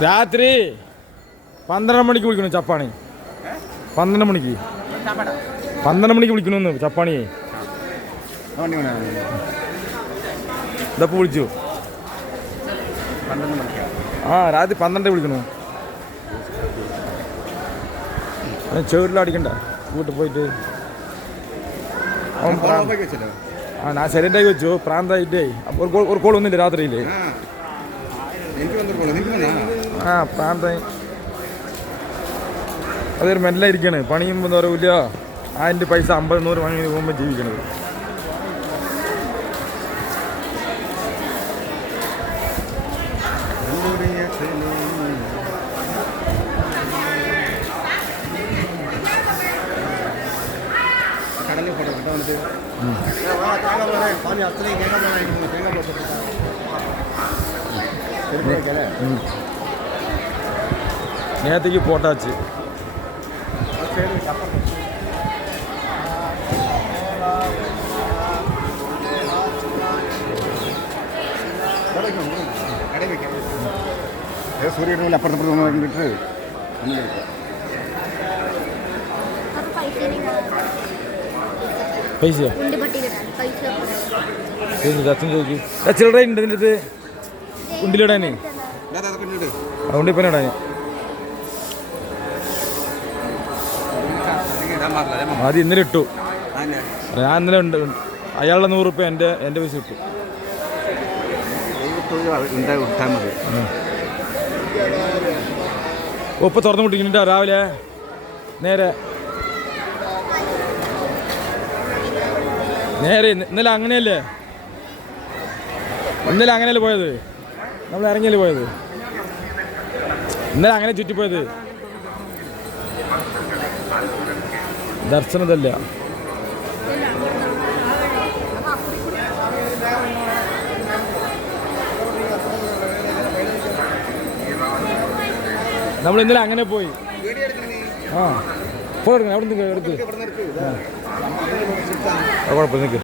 രാത്രി 12 മണിക്ക് വിളിക്കണം ചപ്പാണി. 12 മണിക്ക് 12 മണിക്ക് വിളിക്കണമെന്ന് ചപ്പാണിയെ. ഇതപ്പോൾ വിളിച്ചു. ആ രാത്രി 12 വിളിക്കണു. ചേറിലടിക്കണ്ട വീട്ടിൽ പോയിട്ട്. ആ ഞാൻ ശരിയായി വെച്ചു പ്രാന്തായിട്ടേ. അപ്പോൾ ഒരു കോൾ ഒന്നുമില്ല രാത്രിയിൽ. ആ പ്രാന്തായി അതൊരു മെല്ലായിരിക്കാണ്. പണിയും എന്താ പറയുക അതിൻ്റെ പൈസ 50-100 വാങ്ങി പോകുമ്പോൾ ജീവിക്കണത്. നേരത്തേക്ക് പോട്ടാച്ച് സൂര്യൻ അപ്പുറത്തപ്പുറത്ത് പൈസയോ അച്ഛൻ ചോദിക്കും. ചില്ലറ ഉണ്ട് ഇതിൻ്റെ അടുത്ത് ഉണ്ടിലിടാനേ. ഉണ്ടിപ്പന ഇടാൻ ആദ്യം ഇന്നലെ ഇട്ടു. ഞാൻ ഇന്നലെ ഉണ്ട്. അയാളുടെ 100 രൂപ എൻ്റെ പൈസ ഇട്ടു. ഇപ്പം തുറന്നു മുട്ടിക്കുന്നുണ്ടോ രാവിലെ നേരെ ഇന്നലെ അങ്ങനെയല്ലേ പോയത്. നമ്മൾ ഇറങ്ങിയല്ലേ പോയത്. ഇന്നലെ അങ്ങനെ ചുറ്റിപ്പോയത്. ദർശനതല്ല. നമ്മൾ ഇന്നലെ അങ്ങനെ പോയി. ആ ഫോൺ എടുക്കണം. അവിടെ നിന്ന് എടുത്ത് കുഴപ്പമില്ല. നിൽക്ക്.